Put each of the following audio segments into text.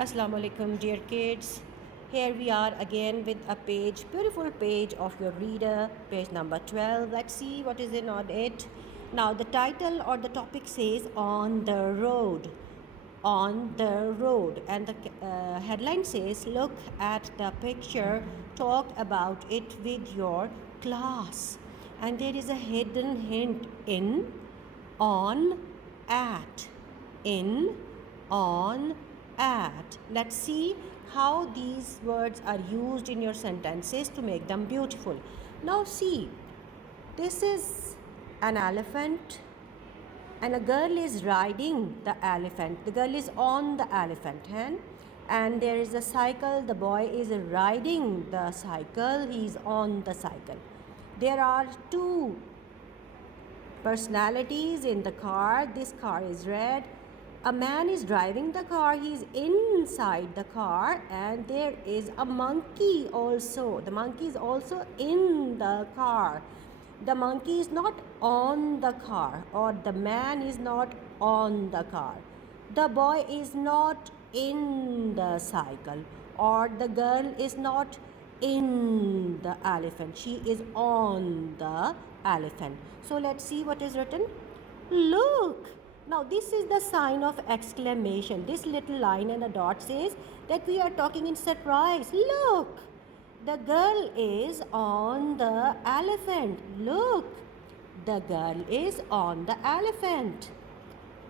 Assalamu alaikum, dear kids. Here we are again with a page, beautiful page of your reader, page number 12. Let's see what is in on it. Now, the title or the topic says On the Road. On the road. And the headline says Look at the picture, talk about it with your class. And there is a hidden hint in, on, at, in, on, at. Let's see how these words are used in your sentences to make them beautiful. Now see, this is an elephant and a girl is riding the elephant. The girl is on the elephant, and there is a cycle. The boy is riding the cycle. He is on the cycle. There are two personalities in the car. This car is red. A man is driving the car. He is inside the car, and there is a monkey also. The monkey is also in the car. The monkey is not on the car, or the man is not on the car. The boy is not in the cycle, or the girl is not in the elephant. She is on the elephant. So let's see what is written. Look! Now this is the sign of exclamation. This little line and a dot says that we are talking in surprise. Look! The girl is on the elephant. Look! The girl is on the elephant.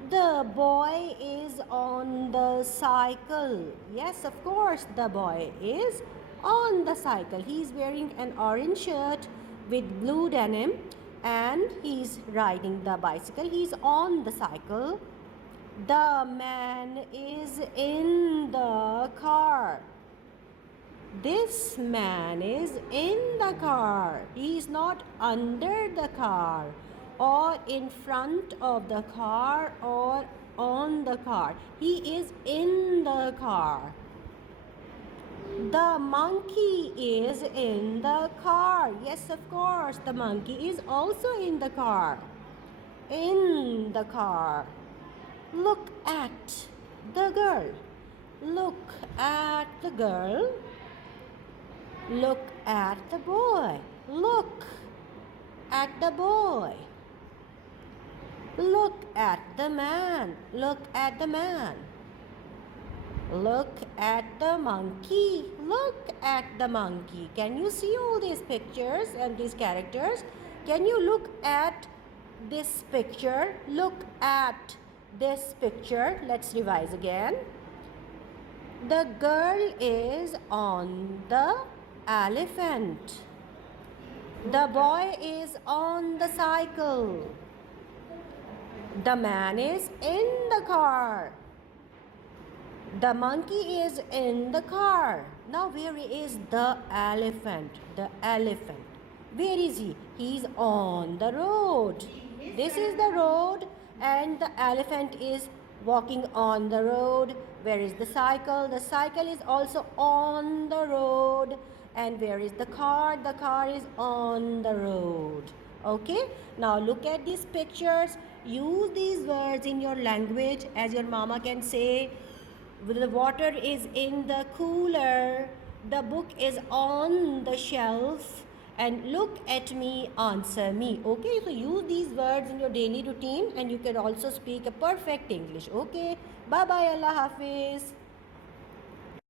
The boy is on the cycle. Yes, of course, the boy is on the cycle. He is wearing an orange shirt with blue denim and he's riding the bicycle. He's on the cycle. The man is in the car. This man is in the car. He is not under the car, or in front of the car, or on the car. He is in the car. The monkey is in the car. Yes, of course, the monkey is also in the car. In the car. Look at the girl. Look at the girl. Look at the boy. Look at the boy. Look at the man. Look at the man. Look at the monkey. Look at the monkey. Can you see all these pictures and these characters? Can you look at this picture? Look at this picture. Let's revise again. The girl is on the elephant. The boy is on the cycle. The man is in the car. The monkey is in the car. Now where is the elephant? The elephant. Where is he? He's on the road. This is the road and the elephant is walking on the road. Where is the cycle? The cycle is also on the road. And where is the car? The car is on the road. Okay? Now look at these pictures. Use these words in your language, as your mama can say. The water is in the cooler. The book is on the shelf. And look at me, answer me. Okay, so use these words in your daily routine and you can also speak a perfect English. Okay, bye bye, Allah Hafiz.